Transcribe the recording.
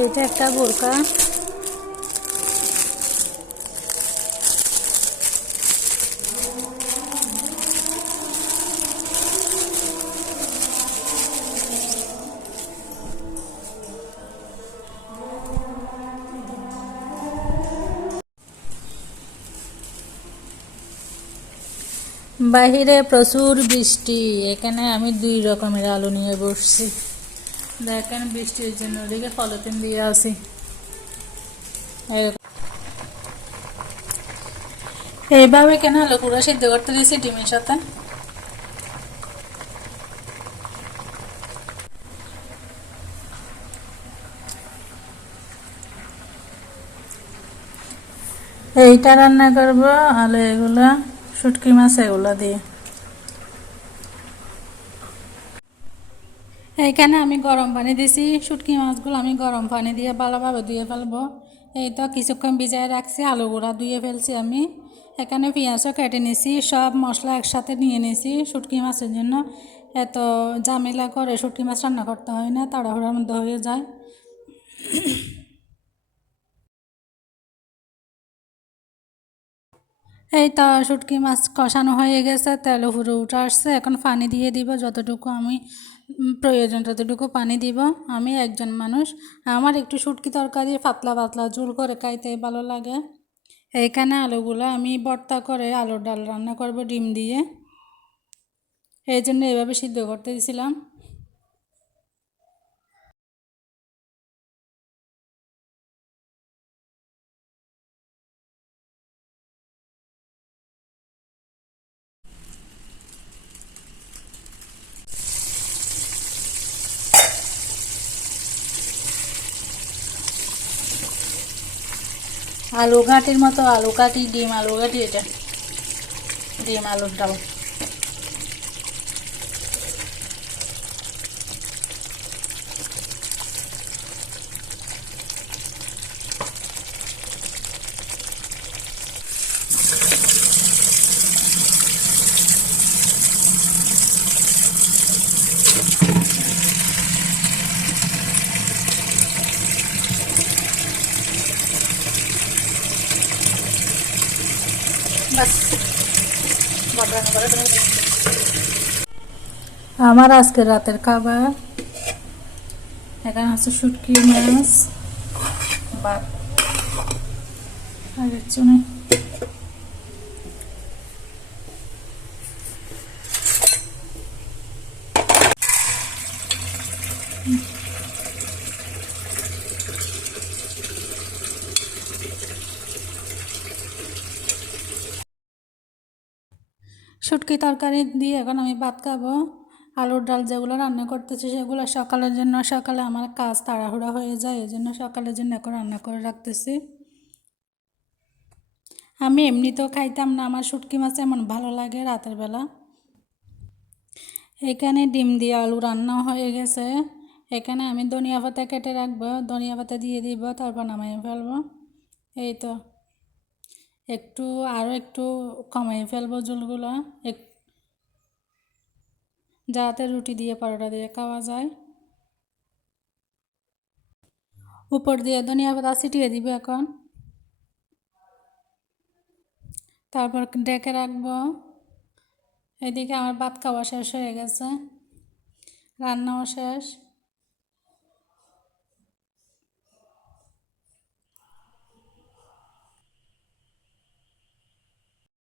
এইটা একটা বোরকা। বাহিরে প্রচুর বৃষ্টি, এখানে আমি 2 রকমের আলু নিয়ে বসছি। দেখেন বৃষ্টির জন্য ওদিকে পলিথিন দিয়ে আসি। এইভাবে কেন আলু পুরো সিদ্ধ করতে দিয়েছি ডিমের সাথে। এইটা রান্না করব আলু এগুলা শুটকি মাছ এগুলো দিয়ে। এইখানে আমি গরম পানি দিয়েছি, শুটকি মাছগুলো আমি গরম পানি দিয়ে ভালোভাবে ধুয়ে ফেলবো। এই তো কিছুক্ষণ ভিজায় রাখছি, আলুগুলা ধুয়ে ফেলছি আমি। এখানে পেঁয়াজও কেটে নিয়েছি, সব মশলা একসাথে নিয়ে নিয়েছি শুটকি মাছের জন্য। এত ঝামেলা করে শুটকি মাছ রান্না করতে হয় না, তাড়াহুড়োর মধ্যে হয়ে যায়। এই তো শুটকি মাছ কষানো হয়ে গেছে, তেল উপরে উঠে আসছে। এখন পানি দিয়ে দিব যতটুকু আমি প্রয়োজন ততটুকু পানি দিব। আমি একজন মানুষ, আমার একটু শুটকি তরকারি পাতলা পাতলা ঝোল করে খাইতে ভালো লাগে। এইখানে আলুগুলো আমি ভর্তা করে আলুর ডাল রান্না করব ডিম দিয়ে, এই জন্য এইভাবে সিদ্ধ করতে দিয়েছিলাম। আলু ঘাটির মতো আলু কাটি, ডিম আলু ঘাটি, এটা ডিম আলুর ডাল। বাস আমার আজকে রাতের খাবার এখানে আছে শুটকি মাছ, ভাত আর কিছু নেই। শুটকি তরকারি দিয়ে এখন আমি ভাত খাবো। আলুর ডাল যেগুলো রান্না করতেছি সেগুলো সকালের জন্য, সকালে আমার কাজ তাড়াহুড়া হয়ে যায়, এই জন্য সকালের জন্য এখন রান্না করে রাখতেছি। আমি এমনিতেও খাইতাম না, আমার শুটকি মাছ এমন ভালো লাগে রাতের বেলা। এখানে ডিম দিয়ে আলু রান্না হয়ে গেছে। এখানে আমি ধনিয়া পাতা কেটে রাখবো, ধনিয়া পাতা দিয়ে দিব, তারপর নামিয়ে ফেলবো। এই তো একটু আরও একটু কমাই ফেলবো ঝোলগুলো, যাতে রুটি দিয়ে পরোটা দিয়ে খাওয়া যায়। উপর দিয়ে ধনিয়া পাতা ছিটিয়ে দিব এখন, তারপর ডেকে রাখবো। এদিকে আমার ভাত খাওয়া শেষ হয়ে গেছে, রান্নাও শেষ।